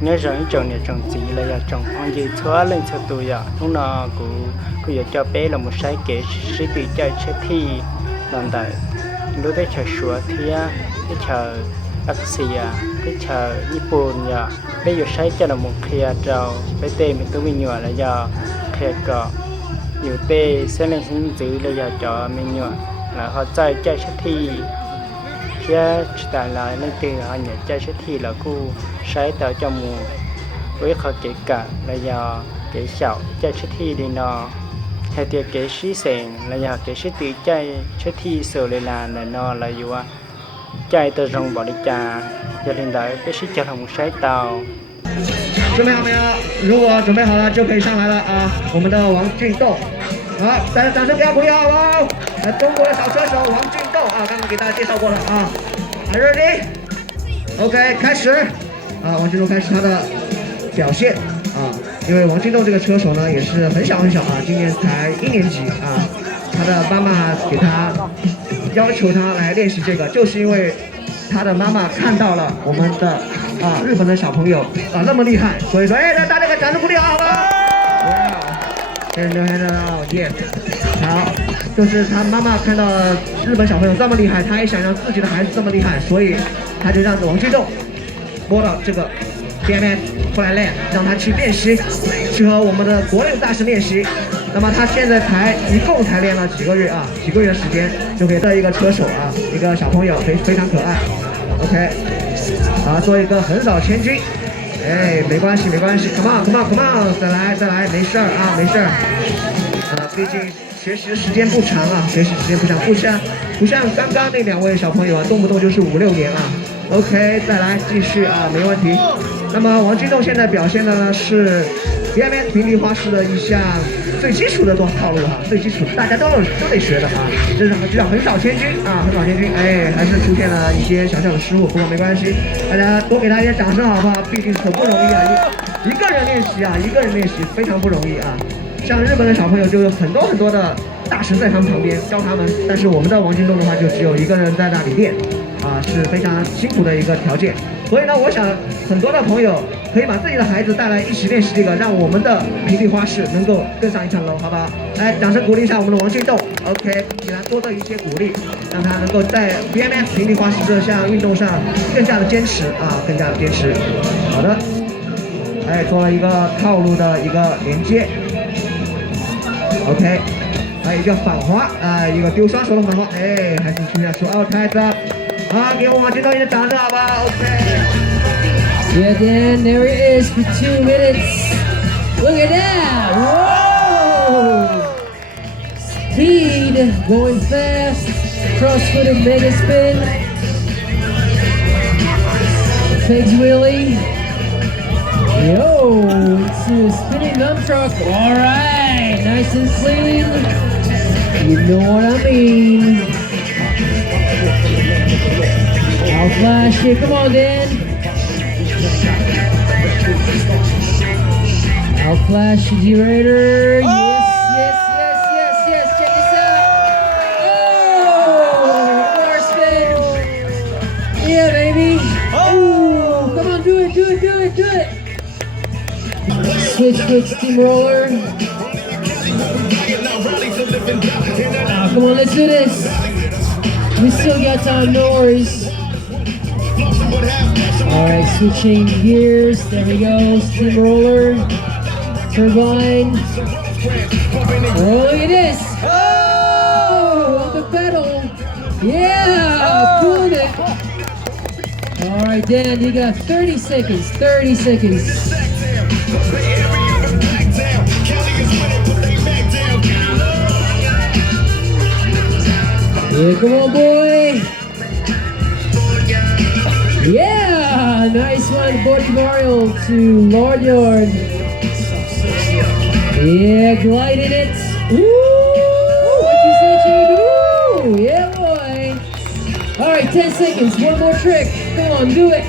nhớ rằng chồng nhà chồng gì là nhà chồng con gì xóa lên cho tôi à lúc nào cũng giờ cho bé là một sai kể sĩ tự chơi chơi thi làm tại đối với chờ sủa thì á cái chờ Asia cái chờ Nhật Bản nhà bây giờ sai cho là một khi trâu bây tê mình tôi mình nhựa là giờ khi có nhiều tê sẽ lên sinh giữ là giờ cho mình nhựa là họ chơi chơi chơi thi khi tại lại lên từ họ nhảy chơi chơi thi là cô sai tạo cho mù với họ kể cả là giờ kể sạo chơi chơi thi đi nó hay tiệc kể sĩ sèn là giờ kể sĩ tự chơi chơi thi sửa lại là nó là dù chạy từ rồng bỏ đi trà cho nên đấy cái sĩ cho thằng sai tàu 准备好没有？如果准备好了，就可以上来了啊！我们的王俊斗，好，大家掌声给他鼓励好不好？中国的小车手王俊斗啊，刚刚给大家介绍过了啊。Ready？OK， 开始啊！王俊斗开始他的表现啊，因为王俊斗这个车手呢也是很小很小啊，今年才1年级啊。他的妈妈给他要求他来练习这个，就是因为他的妈妈看到了我们的。日本的小朋友那么厉害，所以说大家给掌声鼓励好不好？好，就是他妈妈看到日本小朋友这么厉害，他也想让自己的孩子这么厉害，所以他就让王俊斗摸到这个 BMX 过来练，让他去练习，去和我们的国内大师练习。那么他现在一共才练了几个月啊，几个月的时间就可以的一个车手啊，一个小朋友非常可爱。OK。做一个横扫千军，没关系，come on， 再来，没事啊，没事毕竟学习的时间不长啊，不像刚刚那2位小朋友啊，动不动就是5、6年啊。OK， 再来继续啊，没问题。那么王俊斗现在表现的呢是 BMX 平地花式的一项最基础的套路哈，最基础大家都得学的啊，这叫横扫千军啊，横扫千军，还是出现了一些小小的失误，不过没关系，大家多给他一些掌声好不好？毕竟很不容易啊，一个人练习非常不容易啊。像日本的小朋友就有很多的大神在他们旁边教他们，但是我们的王俊斗的话就只有一个人在那里练啊，是非常辛苦的一个条件。所以呢，我想很多的朋友可以把自己的孩子带来一起练习这个，让我们的平地花式能够更上一层楼，好不好？来，掌声鼓励一下我们的王俊斗 ，OK， 给他多的一些鼓励，让他能够在 BMX 平地花式这项运动上更加的坚持啊，更加的坚持。好的，做了一个套路的一个连接 ，OK， 还有一个反滑啊，一个丢双手的反滑，还是出现说 out heads up。好，给我王俊斗一些掌声，好不好 ？OK。Yeah, Dan, there he is for 2 minutes. Look at that! Whoa! Speed, going fast. Cross-footed mega spin. Pigs wheelie. Yo, it's a spinning dump truck. All right, nice and clean. You know what I mean. I'll flash it. Come on, Dan. I'll flash the generator. Yes. Check this out. Oh, more spin. Yeah, baby. Oh, come on, do it. Switch steamroller. Oh, come on, let's do this. We still got time, no worries. Alright, switching gears. There we go. Steamroller. Turbine. Oh, look at this. Oh, on the pedal. Yeah, pulling it. Alright, Dan, you got 30 seconds. 30 seconds. Yeah, come on, boy. Yeah, nice one, Body Mario to Lord Yard. Yeah, gliding it. Ooh, what you say, Gene? Ooh, yeah, boy. All right, 10 seconds, one more trick. Come on, do it.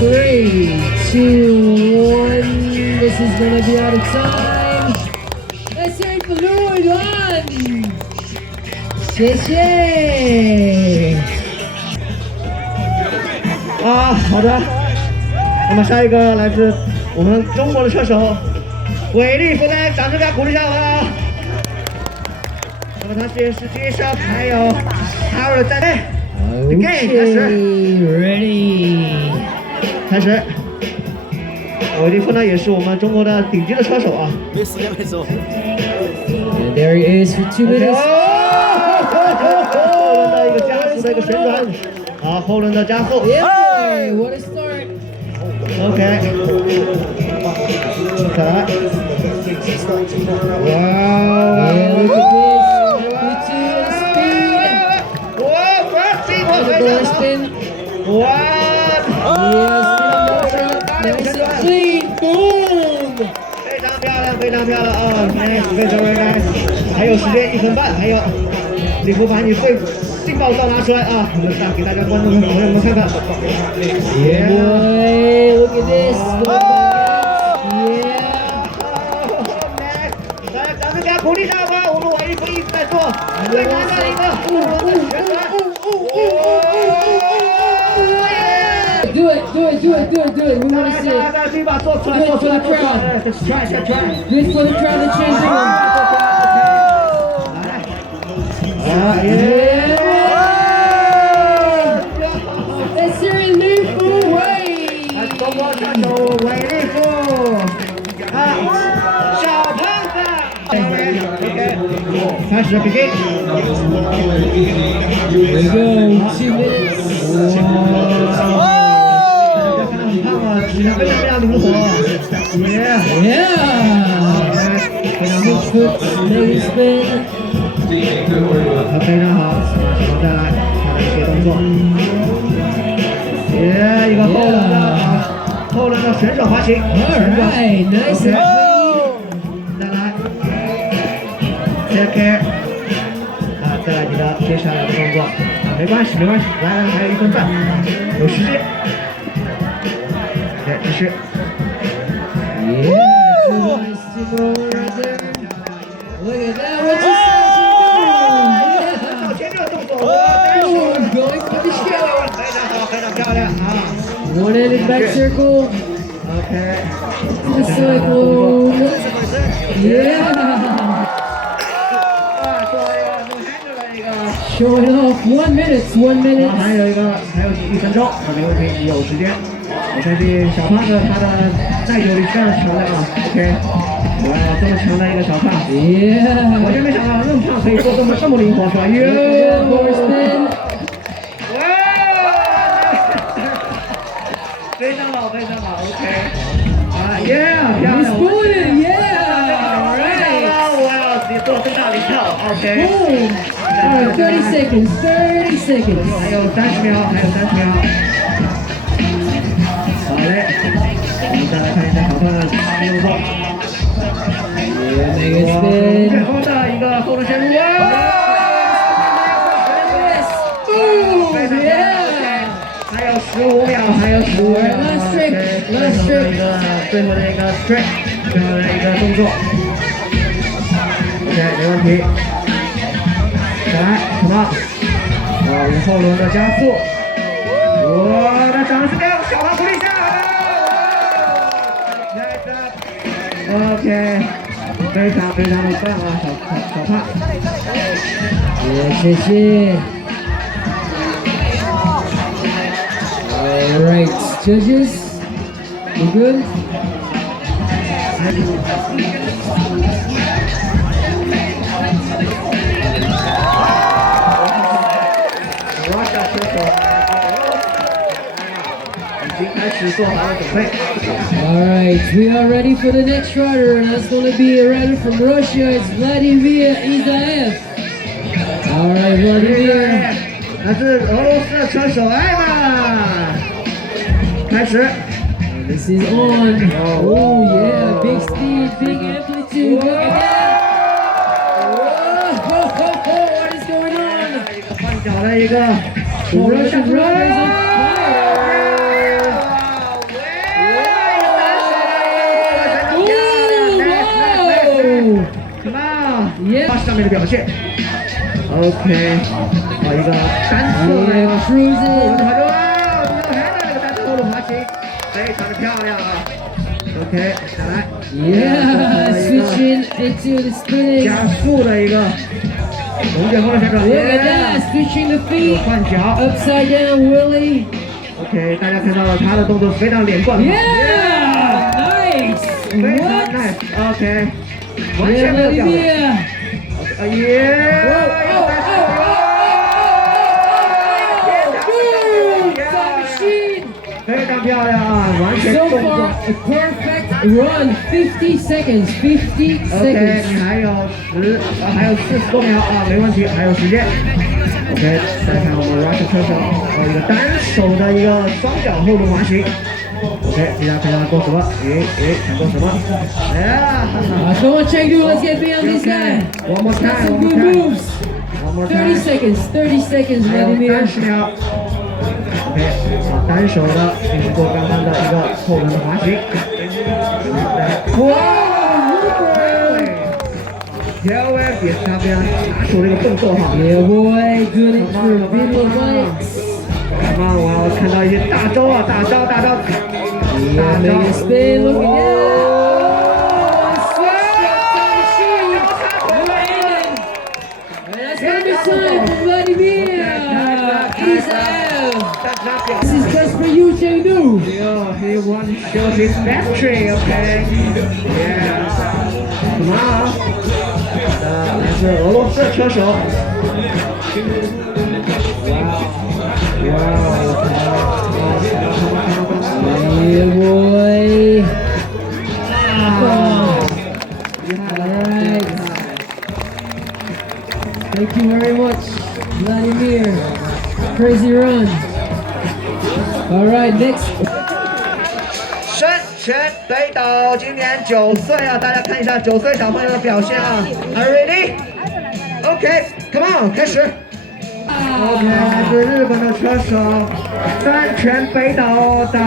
3, 2, 1. This is gonna be out of time. Let's say for Lord One. 谢谢。好的。那么下一个来自我们中国的车手韦利夫丹，掌声给他鼓励一下好不好？那么他是世界上还有Harold在内。Okay, ready. 开始。韦利夫呢也是我们中国的顶级的车手啊。没时间没走。And there he is for 2 minutes. 后轮的一个加速的一个旋转，好，后轮的加速。Hey, what a start. OK， 再来。哇 Yeah, look at this. Amplitude and speed. 哇 The door spin. 哇 Yeah, nice and clean. Boom. 非常漂亮，非常漂亮啊！非常 nice， 还有时间1分半，还有，李福把你最劲爆照拿出来啊！我们给大家观众朋友们看看。Yeah, boy, look at this. Yeah. 大家掌声给他鼓励一下吧！我们韦利夫一直在做最难的一个后轮的旋转。Do it. We want to see it. 大家可以把做出来，做出来。Let's try. Good for the crowd to change room. 耶！ Let's hear it, Liu Fu Wei. 中国车手韦利夫小胖子。OK， 开始 begin。Here we go. 2 minutes. 很胖啊，体能非常灵活。耶！ Yeah. 非常好。 Foot, leg spin. 非常好，再来他的一些动作。耶，一个后轮的旋转滑行。All right, nice and clean. 再来 ，take care。再来你的接下来的动作。没关系，来，还有1分半，有时间。来，继续。 Yeah, nice steamroller right there. Look at that, what you say? 到前这个动作， Oh, going for the show. 非常好，非常漂亮啊。 One-handed back circle. OK。 To the cycle. Yeah. Showing off 1 minute. 还有1分钟，没问题，有时间。我相信小胖子他的耐久力非常强的啊。OK， 哇，这么强的一个小胖， Yeah. 我真没想到那么胖可以做这么灵活是吧？ Forward spin. 哇，非常好，OK。漂亮。 He's doing it. Yeah. All right. 哇，你做这么大的一跳 ，OK。 Boom. All right, 30 seconds. 30 seconds. 还有30秒。好嘞，我们再来看一下小胖的动作。 Yeah, mega spin. 最后的一个后轮旋入，哇！ Boom. Yeah. 还有15秒，Last trick. 最后的一个 trick， 最后的一个动作。OK， 没问题。再来，什么？一个后轮的加速。哇，那掌声给小胖鼓励一下。OK， 非常的棒啊，小胖。 Yeah. All right, judges, you good? Russia 车手已经开始做好了准备。 All right, we are ready for the next rider, and that's going to be a rider from Russia. It's Vladimir Izaev. All right, Vladimir. 来自俄罗斯的车手艾玛，开始。 This is on. Oh yeah, big speed, big amplitude. Look at that. Whoa, what is going on? 换脚的一个 The Russian rider is on fire. Whoa! Come on， Yeah. 上面的表现。OK， 一个单侧的一个 Yeah, cruising. 他说哇，这个单侧 OK， 下来。Yeah, switching into the spinning. 加速的一个龙卷风的旋转。 Look at that, switching the feet. 换脚。Upside down Willie. OK， 大家看到了他的动作非常连贯。 Yeah, nice. 非常 What? nice。OK， 完全 Yeah, 没有掉。 Olivia. 耶！ 非常漂亮啊，完全 So 动作。 far, a perfect run. 50 seconds. 50 OK， seconds. 你还有40多秒啊，没问题，还有时间。OK， 再看我们 Russian 车手，一个单手的一个双脚后轮滑行。OK， 大家看他做什么？想做什么？哎呀， Come on, Chengdu, let's get beyond this guy. One more Got some time, good one more time. moves. One more 30 time. seconds. 30 seconds, 还有 Vladimir. 30秒。OK， 单手的继续做刚刚的一个后轮的滑行。哇！条威也是他非常拿手的一个动作哈。 Yeah, boy, doing it for video bikes. 看吧，我要看到一些大招啊，大招。 Yeah, make a spin, look at that. Switch that time machine. And that's gonna be time for Vladimir. He's out. This is just for you, Chengdu. He wants to show his mastery, okay? Yeah. Come on. 来自俄罗斯的车手。Yeah, boy. Alright. Thank you very much, Vladimir. Crazy run. Alright, next. 深泉北斗今年9岁啊，大家看一下9岁小朋友的表现啊。Are you ready? OK, come on， 开始。OK， 来自日本的车手山泉北斗今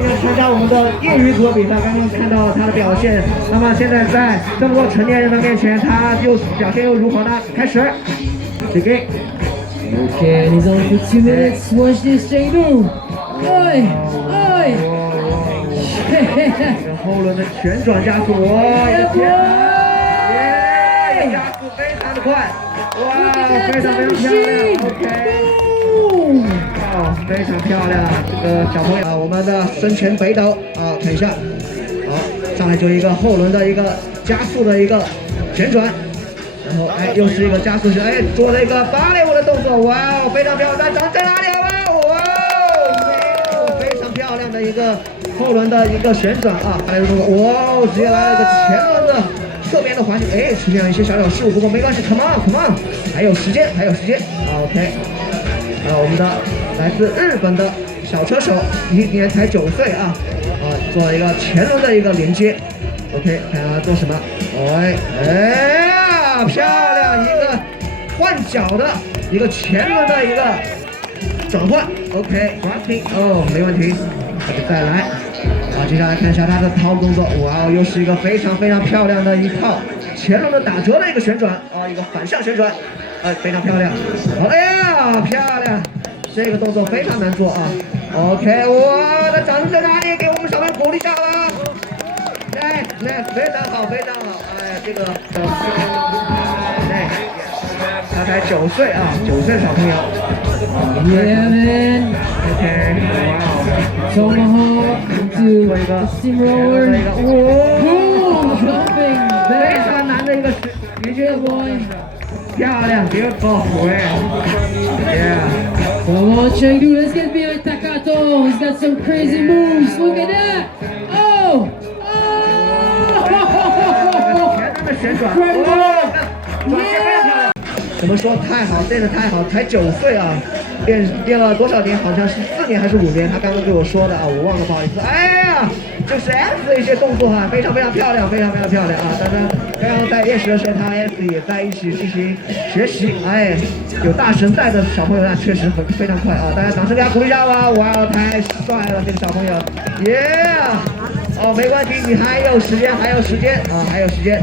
天参加我们的业余组的比赛，刚刚看到他的表现。那么现在在这么多成年人的面前，他表现又如何呢？开始 ，begin。 Okay, and he's on for 2 minutes. Watch this, Chengdu. Oi, oi. 这个后轮的旋转加速，哇，天哪！耶，加速非常的快，哇，非常漂亮 ，OK， 哦，非常漂亮，这个小朋友啊，我们的深泉北斗啊，看一下，好，上来就一个后轮的一个加速的一个旋转，然后又是一个加速旋，做了一个芭蕾舞的动作，哇哦，非常漂亮，在哪里啊？哇哦，非常漂亮的一个后轮的一个旋转啊，芭蕾舞动作，哇哦，直接来了一个前轮的侧边的滑行，出现了一些小失误，不过没关系 ，come on， 还有时间，OK， 我们的来自日本的小车手，今年才9岁啊，做了一个前轮的一个连接 ，OK， 看他做什么，漂亮，一个换脚的一个前轮的一个转换 ，OK，dropping， 没问题，再来。接下来看一下他的套动作，哇，又是一个非常漂亮的一套前轮的打折的一个旋转一个反向旋转，非常漂亮，漂亮，这个动作非常难做啊 ，OK， 哇，那掌声在哪里？给我们小朋友鼓励一下吧，非常好，这个，他才9岁啊，9岁的小朋友 Yeah, man. OK， 哇。 Tomahawk into the steamroller. Boom! Jumping 非 back. 常难的一个Yeah, boy. 漂亮 ，beautiful， yeah。 Come on, Chengdu, let's get behind Takato. He's got some crazy moves. Look at that. Oh! 前轮的旋转，哇，转线非常漂亮。怎么说？太好，练得太好，才9岁啊，练了多少年？好像是4年还是5年？他刚刚对我说的啊，我忘了，不好意思。就是 S 的一些动作啊，非常漂亮，非常漂亮啊！当然，刚刚在练习的时候，他 S 也在一起进行学习。有大神在的小朋友那确实非常快啊！大家掌声给他鼓励一下吧！哇，太帅了，这个小朋友，耶！没关系，你还有时间啊，还有时间。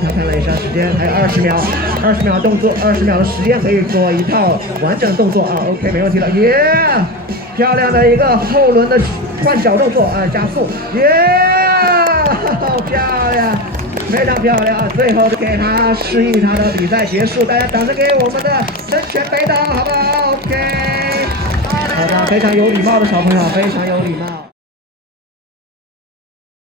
他看了一下时间，还有20秒动作，20秒的时间可以做一套完整动作啊。OK， 没问题了，耶！漂亮的一个后轮的换脚动作啊，加速，耶！漂亮，非常漂亮。最后给他示意他的比赛结束，大家掌声给我们的申泉北岛，好不好 ？OK。非常有礼貌的小朋友，非常有礼貌。